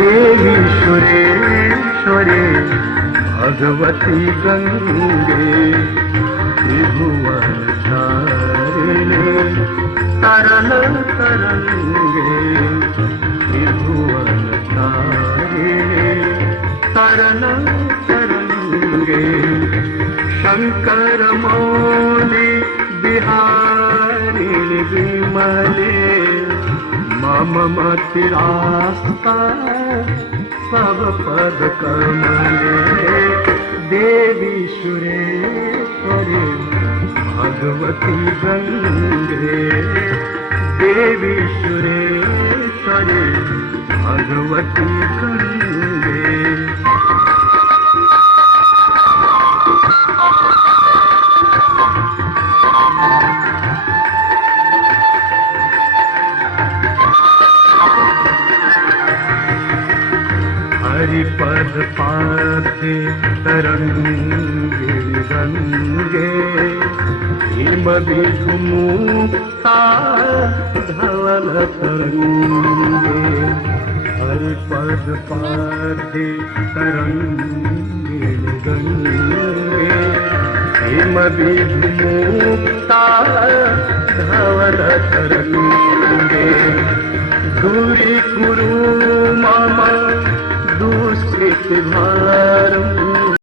देवी सुरेश्वरे भगवती गंगे त्रिभुवन धारिणे तरल तरंगे त्रिभुवन धारिणे तरल तरंगे शंकर मौली बिहारी विमले मम मतिरास्ता सब पद कमले देवी सुरेश्वरी भगवती गंगे देवी सुरेश्वरी भगवती गंगे। हरिपद पाथे तरंगे रंगे हिम विमुक्ता धवल तरंगे हरिपद पाथे तरंगे रंगे हिम विमुक्ता धवल तरंगे दूरी कुरु मम दुष्कृत भारम